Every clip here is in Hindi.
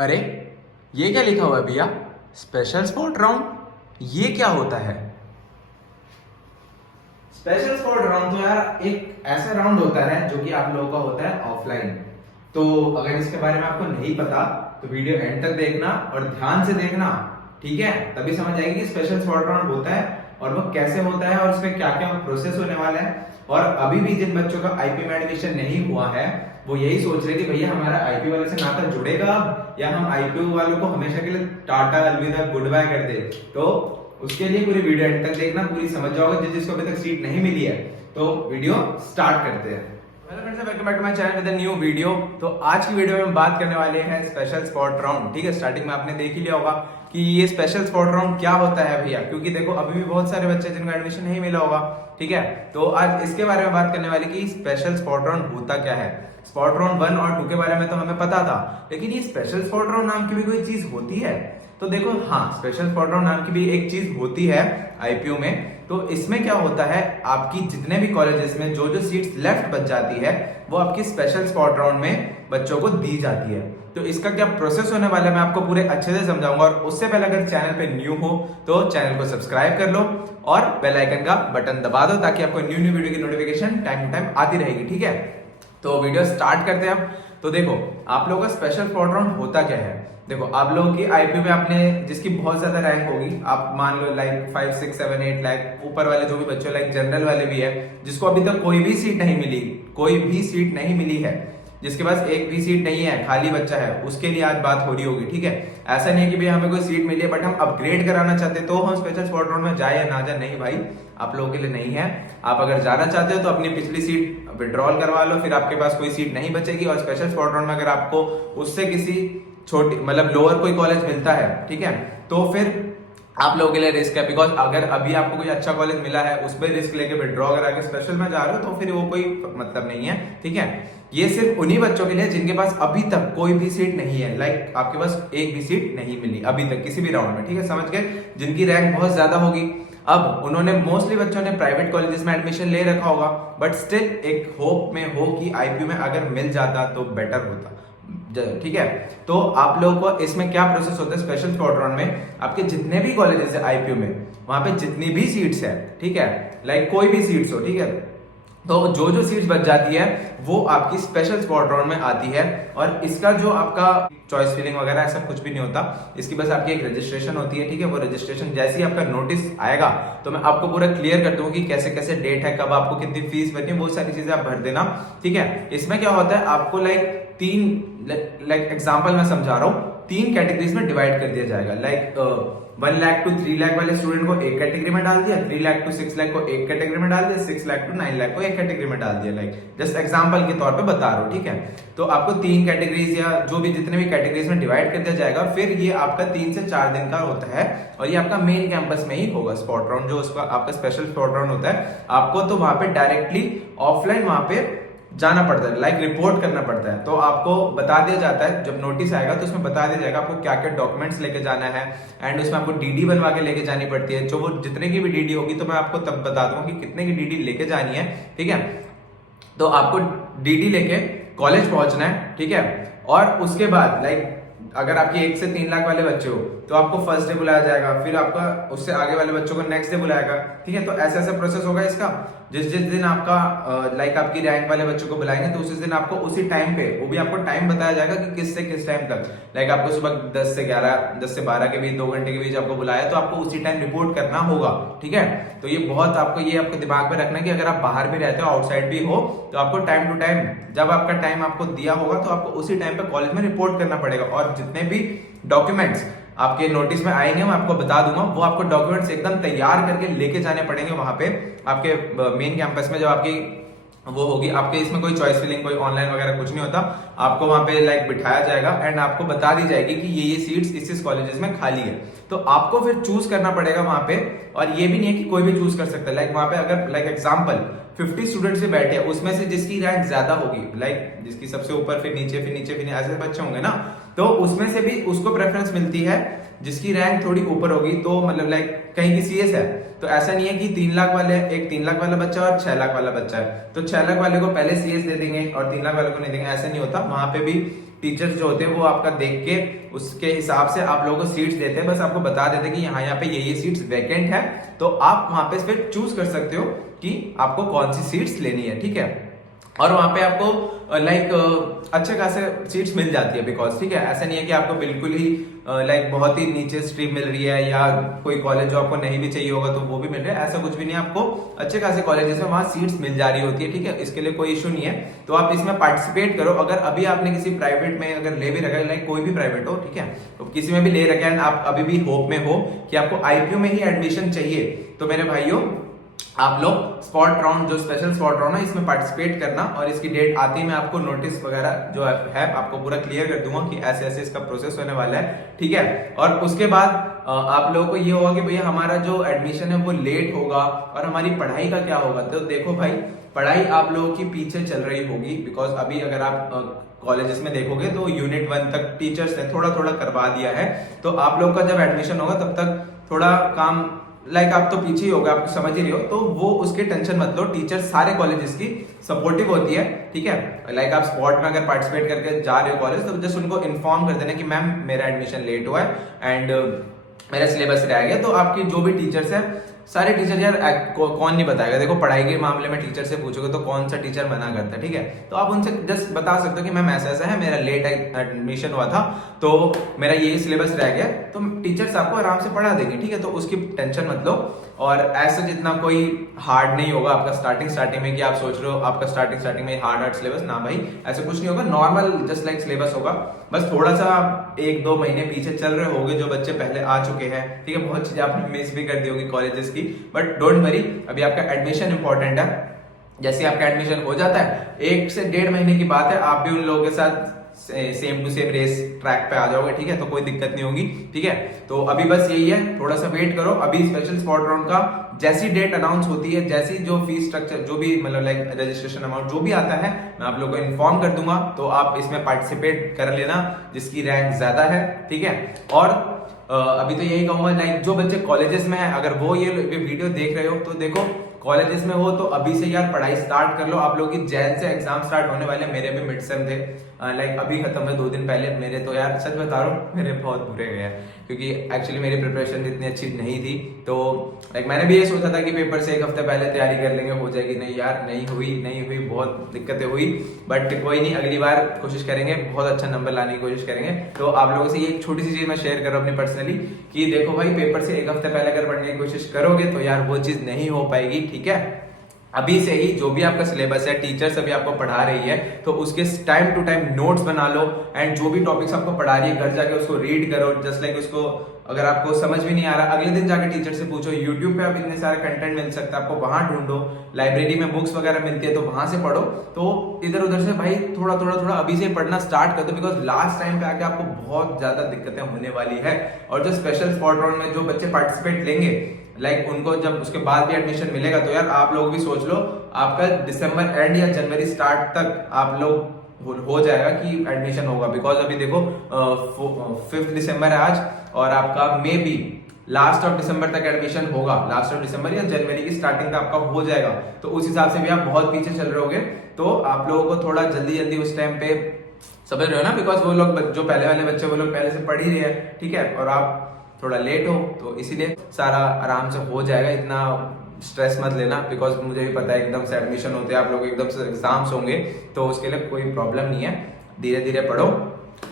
अरे ये क्या लिखा हुआ है भैया? स्पेशल स्पॉट राउंड, ये क्या होता है? स्पेशल स्पॉट राउंड तो यार एक ऐसा राउंड होता है जो कि आप लोगों का होता है ऑफलाइन। तो अगर इसके बारे में आपको नहीं पता तो वीडियो एंड तक देखना और ध्यान से देखना, ठीक है? तभी समझ आएगी कि स्पेशल स्पॉट राउंड होता है और वो कैसे होता है और उसमें क्या क्या प्रोसेस होने वाला है। और अभी भी जिन बच्चों का आईपी में एडमिशन नहीं हुआ है वो यही सोच रहे कि भैया हमारा आईपी वाले से नाता जुड़ेगा अब, या हम आईपी वालों को हमेशा के लिए टाटा अलविदा गुड बाय कर दे। तो उसके लिए पूरी वीडियो एंड तक देखना, पूरी समझ जाओगे। जिसको अभी तक सीट नहीं मिली है तो वीडियो स्टार्ट करते हैं। Hello friends, welcome back to my channel with a new video. तो आज की वीडियो में हम बात करने वाले हैं स्पेशल स्पॉट राउंड। ठीक है, स्टार्टिंग में आपने देख ही लिया होगा कि ये स्पेशल स्पॉट राउंड क्या होता है भैया, क्योंकि देखो अभी भी बहुत सारे बच्चे जिनको एडमिशन नहीं मिला होगा। ठीक है, तो आज इसके बारे में बात करने वाले कि स्पेशल स्पॉट राउंड होता क्या है। स्पॉट राउंड 1 और 2 के बारे में तो हमें पता था, लेकिन ये स्पेशल स्पॉट राउंड नाम की भी कोई चीज होती है? तो देखो हाँ, स्पेशल स्पॉट राउंड नाम की भी एक चीज होती है आईपीयू में। तो इसमें क्या होता है, आपकी जितने भी कॉलेजेस में जो जो सीट्स लेफ्ट बच जाती है वो आपकी स्पेशल स्पॉट राउंड में बच्चों को दी जाती है। तो इसका क्या प्रोसेस होने वाला है मैं आपको पूरे अच्छे से समझाऊंगा। और उससे पहले अगर चैनल पे न्यू हो तो चैनल को सब्सक्राइब कर लो और बेल आइकन का बटन दबा दो ताकि आपको न्यू न्यू वीडियो की नोटिफिकेशन टाइम टू टाइम आती रहेगी। ठीक है, तो वीडियो स्टार्ट करते हैं अब। तो देखो आप लोगों का स्पेशल स्पॉट राउंड होता क्या है। देखो आप लोगों की आईपीयू में आपने जिसकी बहुत ज्यादा रैंक होगी, आप मान लो लाइक 5 6 7 8 लाइक ऊपर वाले जो भी बच्चे लाइक जनरल वाले भी है जिसको अभी तक कोई भी सीट नहीं मिली, कोई भी सीट नहीं मिली है, जिसके पास एक भी सीट नहीं है, खाली बच्चा है, उसके लिए आज बात हो रही होगी। ठीक है, ऐसा नहीं है कि भाई हमें कोई सीट मिली है बट हम अपग्रेड कराना चाहते तो हम स्पेशल स्पॉट राउंड में जाए या ना जाए, नहीं भाई, आप लोगों के लिए नहीं है। आप अगर जाना चाहते हो तो अपनी पिछली सीट विड्रॉल करवा लो, फिर आपके पास कोई सीट नहीं बचेगी। और स्पेशल स्पॉट राउंड में अगर आपको उससे किसी छोटी मतलब लोअर कोई कॉलेज मिलता है, ठीक है, तो फिर आप लोगों के लिए रिस्क है। बिकॉज अगर अभी आपको कोई अच्छा कॉलेज मिला है उस पर रिस्क लेके विड्रॉ करा के स्पेशल में जा रहे हो तो फिर वो कोई मतलब नहीं है। ठीक है, ये सिर्फ उन्हीं बच्चों के लिए जिनके पास अभी तक कोई भी सीट नहीं है, लाइक आपके पास एक भी सीट नहीं मिली अभी तक किसी भी राउंड में। ठीक है, समझ गए? जिनकी रैंक बहुत ज्यादा होगी, अब उन्होंने मोस्टली बच्चों ने प्राइवेट कॉलेजेस में एडमिशन ले रखा होगा बट स्टिल एक होप में हो कि आईपीयू में अगर मिल जाता तो बेटर होता। ठीक है, तो आप लोगों को इसमें क्या प्रोसेस होता है स्पेशल स्पॉट राउंड में, आपके जितने भी कॉलेजेस है आईपीयू में वहां पे जितनी भी सीट्स है, ठीक है, लाइक कोई भी सीट्स हो, ठीक है, तो जो जो सीट्स बच जाती है वो आपकी स्पेशल स्पॉट राउंड में आती है। और इसका जो आपका चॉइस फिलिंग वगैरह ऐसा कुछ भी नहीं होता, इसकी बस आपकी एक रजिस्ट्रेशन होती है। ठीक है, वो रजिस्ट्रेशन जैसे ही आपका नोटिस आएगा तो मैं आपको पूरा क्लियर कर दूंगा कि कैसे कैसे डेट है, कब आपको कितनी फीस भरनी है, बहुत सारी चीजें आप भर देना। ठीक है, इसमें क्या होता है आपको लाइक एग्जाम्पल मैं समझा रहा हूँ, 3 कैटेगरीज में डिवाइड कर दिया जाएगा। लाइक 1 लाख टू 3 लाख वाले स्टूडेंट को एक कैटेगरी में डाल दिया, 3 लाख टू 6 लाख को एक कैटेगरी में डाल दिया, 6 लाख टू 9 लाख को एक कैटेगरी में डाल दिया। लाइक जस्ट एग्जांपल के तौर पे बता रहा हूँ। ठीक है, तो आपको 3 कैटेगरीज या जो भी जितने भी कैटेगरीज में डिवाइड कर दिया जाएगा। फिर ये आपका 3 से 4 दिन का होता है और ये आपका मेन कैंपस में ही होगा स्पॉट राउंड, जो उसका आपका स्पेशल स्पॉट राउंड होता है। आपको तो वहां पे डायरेक्टली ऑफलाइन वहां पे जाना पड़ता है, लाइक रिपोर्ट करना पड़ता है। तो आपको बता दिया जाता है जब नोटिस आएगा तो उसमें बता दिया जाएगा आपको क्या क्या डॉक्यूमेंट्स लेके जाना है। एंड उसमें आपको डीडी बनवा के लेके जानी पड़ती है, जो वो जितने की भी डीडी होगी तो मैं आपको तब बता दूंगा कि कितने की डीडी लेके जानी है। ठीक है, तो आपको डीडी लेके कॉलेज पहुंचना है। ठीक है, और उसके बाद लाइक अगर आपके 1 से 3 लाख वाले बच्चे हो तो आपको फर्स्ट डे बुलाया जाएगा, फिर आपका उससे आगे वाले बच्चों को नेक्स्ट डे बुलाएगा। ठीक है, तो ऐसे ऐसे प्रोसेस होगा इसका। जिस जिस दिन आपका लाइक आपकी रैंक वाले बच्चों को बुलाएंगे तो उस दिन आपको उसी टाइम पे, वो भी आपको टाइम बताया जाएगा कि किस से किस टाइम तक, लाइक आपको सुबह 10 से 11 10 से 12 के बीच 2 घंटे के बीच आपको बुलाया तो आपको उसी टाइम रिपोर्ट करना होगा। ठीक है, तो ये बहुत आपको ये आपको दिमाग में रखना है कि अगर आप बाहर भी रहते हो, आउटसाइड भी हो, तो आपको टाइम टू टाइम जब आपका टाइम आपको दिया होगा तो आपको उसी टाइम पे कॉलेज में रिपोर्ट करना पड़ेगा। और जितने भी डॉक्यूमेंट्स आपके नोटिस में आएंगे मैं आपको बता दूंगा, वो आपको डॉक्यूमेंट्स एकदम तैयार करके लेके जाने पड़ेंगे वहां पे आपके मेन कैंपस में। जब आपकी वो होगी, आपके इसमें कोई चॉइस फिलिंग कोई ऑनलाइन वगैरह कुछ नहीं होता, आपको वहां पे लाइक बिठाया जाएगा एंड आपको बता दी जाएगी कि ये सीट्स इस कॉलेजेस में खाली है। तो आपको फिर चूज करना पड़ेगा वहां पे। और ये भी नहीं है कि कोई भी चूज कर सकता है, लाइक वहां पे अगर लाइक एग्जांपल 50 स्टूडेंट्स से बैठे हैं, उसमें से जिसकी रैंक ज्यादा होगी, लाइक जिसकी सबसे ऊपर फिर नीचे फिर नीचे फिर ऐसे बच्चे होंगे ना, तो उसमें से भी उसको प्रेफरेंस मिलती है जिसकी रैंक थोड़ी ऊपर होगी। तो मतलब लाइक कहीं की सीएस है तो ऐसा नहीं है कि 3 लाख वाले, एक 3 लाख वाला बच्चा और 6 लाख वाला बच्चा है तो 6 लाख वाले को पहले सीएस दे देंगे और 3 लाख वाले को नहीं देंगे, ऐसा नहीं होता। वहां पे भी टीचर्स जो होते हैं वो आपका देख के उसके हिसाब से आप लोगों को सीट्स देते हैं, बस आपको बता देते हैं कि यहाँ पे ये सीट्स वैकेंट है, तो आप वहां पे फिर चूज कर सकते हो कि आपको कौन सी सीट्स लेनी है, ठीक है। और वहां पे आपको अच्छे खासे सीट्स मिल जाती है, बिकॉज ठीक है, ऐसा नहीं है कि आपको बिल्कुल ही बहुत ही नीचे स्ट्रीम मिल रही है या कोई कॉलेज जो आपको नहीं भी चाहिए होगा तो वो भी मिल रहा है, ऐसा कुछ भी नहीं है। आपको अच्छे खासे कॉलेजेस में वहां सीट्स मिल जा रही होती है, ठीक है, इसके लिए कोई इशू नहीं है। तो आप इसमें पार्टिसिपेट करो। अगर अभी आपने किसी प्राइवेट में अगर ले भी रखा है, कोई भी प्राइवेट हो, ठीक है, तो किसी में भी ले रखा है, आप अभी भी होप में हो कि आपको आईपीयू में ही एडमिशन चाहिए, तो मेरे भाइयों आप लोग स्पॉट राउंड, जो स्पेशल स्पॉट राउंड है, इसमें पार्टिसिपेट करना। और इसकी डेट आती है, मैं आपको नोटिस वगैरह जो है आपको पूरा क्लियर कर दूंगा कि ऐसे ऐसे इसका प्रोसेस होने वाला है, ठीक है। और उसके बाद आप लोगों को ये होगा कि भैया हमारा जो एडमिशन है वो लेट होगा और हमारी पढ़ाई का क्या होगा। तो देखो भाई, पढ़ाई आप लोगों की पीछे चल रही होगी, बिकॉज अभी अगर आप कॉलेजेस में देखोगे तो यूनिट 1 तक टीचर्स ने थोड़ा थोड़ा करवा दिया है, तो आप लोग का जब एडमिशन होगा तब तक थोड़ा काम आप तो पीछे ही होगा, आप समझ ही रहे हो, तो वो उसके टेंशन मत लो। टीचर सारे कॉलेजेस की सपोर्टिव होती है, ठीक है। आप स्पॉट में अगर पार्टिसिपेट करके जा रहे हो कॉलेज, तो जस्ट उनको इन्फॉर्म कर देना कि मैम मेरा एडमिशन लेट हुआ है एंड मेरा सिलेबस रह गया। तो आपकी जो भी टीचर्स है, सारे टीचर यार कौन नहीं बताएगा, देखो पढ़ाई के मामले में टीचर से पूछोगे तो कौन सा टीचर मना करता है, ठीक है। तो आप उनसे जस्ट बता सकते हो कि मैम ऐसा ऐसा है, मेरा लेट एडमिशन हुआ था तो मेरा ये सिलेबस रह गया, तो टीचर्स आपको आराम से पढ़ा देंगे, ठीक है। तो उसकी टेंशन मत लो। और ऐसा जितना कोई हार्ड नहीं होगा आपका स्टार्टिंग में कि आप सोच रहे हो आपका स्टार्टिंग में हार्ड सिलेबस, ना भाई ऐसा कुछ नहीं होगा, नॉर्मल जस्ट लाइक सिलेबस होगा। बस थोड़ा सा 1-2 महीने पीछे चल रहे होगे जो बच्चे पहले आ चुके हैं, ठीक है। बहुत चीजें आपने मिस भी कर दी होगी कॉलेजेस की, बट डोंट वरी, अभी आपका एडमिशन इंपॉर्टेंट है। जैसे आपका एडमिशन हो जाता है, 1 से 1.5 महीने की बात है, आप भी उन लोगों के साथ same to same race track पे आ जाओगे, ठीक है। तो कोई दिक्कत नहीं होगी, ठीक है। तो अभी बस यही है, थोड़ा सा वेट करो। अभी स्पेशल स्पॉट राउंड का जैसी डेट अनाउंस होती है, जैसी जो फीस स्ट्रक्चर, जो भी रजिस्ट्रेशन अमाउंट जो भी आता है, मैं आप लोगों को इन्फॉर्म कर दूंगा, तो आप इसमें पार्टिसिपेट कर लेना जिसकी रैंक ज्यादा है, ठीक है। और अभी तो यही कहूंगा, जो बच्चे कॉलेजेस में है, अगर वो ये वीडियो देख रहे हो तो देखो, कॉलेजेस में हो तो अभी से यार पढ़ाई स्टार्ट कर लो। आप लोगों की जैन से एग्जाम स्टार्ट होने वाले, मेरे भी मिड सेम थे, अभी खत्म हुए 2 दिन पहले मेरे। तो यार सच बता रहा हूँ, मेरे बहुत बुरे गए हैं, क्योंकि एक्चुअली मेरी प्रिपरेशन इतनी अच्छी नहीं थी। तो मैंने भी ये सोचा था कि पेपर से 1 हफ्ते पहले तैयारी कर लेंगे, हो जाएगी, नहीं यार, नहीं हुई, बहुत दिक्कतें हुई। बट कोई नहीं, अगली बार कोशिश करेंगे, बहुत अच्छा नंबर लाने की कोशिश करेंगे। तो आप लोगों से ये एक छोटी सी चीज मैं शेयर कर रहा हूँ अपनी पर्सनली, कि देखो भाई, पेपर से 1 हफ्ते पहले अगर पढ़ने की कोशिश करोगे तो यार वो चीज नहीं हो पाएगी, ठीक है। अभी से ही जो भी आपका सिलेबस है, टीचर्स अभी आपको पढ़ा रही है, तो उसके टाइम टू टाइम नोट्स बना लो, एंड जो भी टॉपिक्स आपको पढ़ा रही है घर जाके उसको रीड करो। जस्ट लाइक उसको अगर आपको समझ भी नहीं आ रहा, अगले दिन जाके टीचर से पूछो। यूट्यूब पे आप इतने सारे कंटेंट मिल सकता है, आपको वहां ढूंढो। लाइब्रेरी में बुक्स वगैरह मिलती है तो वहां से पढ़ो। तो इधर उधर से भाई थोड़ा अभी से पढ़ना स्टार्ट कर दो, बिकॉज लास्ट टाइम पे आके आपको बहुत ज्यादा दिक्कतें होने वाली है। और जो स्पेशल स्पॉट राउंड में जो बच्चे पार्टिसिपेट लेंगे, उनको जब उसके बाद भी एडमिशन मिलेगा, तो यार आप लोग भी सोच लो, आपका दिसंबर एंड या जनवरी स्टार्ट तक आप लोग हो जाएगा कि एडमिशन होगा। बिकॉज अभी देखो 5 दिसंबर है आज, और आपका may be last of December तक एडमिशन होगा, लास्ट ऑफ दिसंबर या जनवरी की स्टार्टिंग तक आपका हो जाएगा। तो उस हिसाब से भी आप बहुत पीछे चल रहे होगे, तो आप लोगों को थोड़ा जल्दी उस टाइम पे समझ रहे हो ना, बिकॉज वो लोग जो पहले वाले बच्चे वो लोग पहले से पढ़ ही रहे हैं, ठीक है, और आप थोड़ा लेट हो, तो इसीलिए सारा आराम से हो जाएगा। इतना स्ट्रेस मत लेना, बिकॉज मुझे भी पता है एकदम से एडमिशन होते हैं आप लोग, एकदम से एग्जाम्स होंगे, तो उसके लिए कोई प्रॉब्लम नहीं है। धीरे धीरे पढ़ो,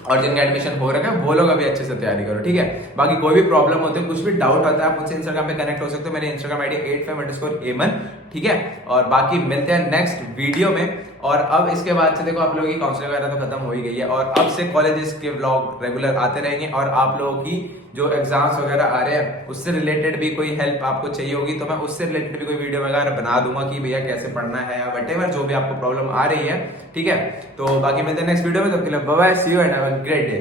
और जिनका एडमिशन हो रखा है वो लोग अभी अच्छे से तैयारी करो, ठीक है। बाकी कोई भी प्रॉब्लम होती है, कुछ भी डाउट आता है, आप मुझसे इंस्टाग्राम पे कनेक्ट हो सकते हो। मेरे इंस्टाग्राम आईडी 85_Aman, ठीक है। और बाकी मिलते हैं नेक्स्ट वीडियो में। और अब इसके बाद से देखो, आप लोगों की काउंसलिंग वगैरह तो खत्म हो ही गई है, और अब से कॉलेजेस के व्लॉग रेगुलर आते रहेंगे। और आप लोगों की जो एग्जाम्स वगैरह आ रहे हैं उससे रिलेटेड भी कोई हेल्प आपको चाहिए होगी, तो मैं उससे रिलेटेड भी कोई वीडियो वगैरह बना दूंगा कि भैया कैसे पढ़ना है, या वटेवर जो भी आपको प्रॉब्लम आ रही है, ठीक है। तो बाकी मिलते हैं नेक्स्ट वीडियो में, तब के लिए bye bye, see you and have a great day.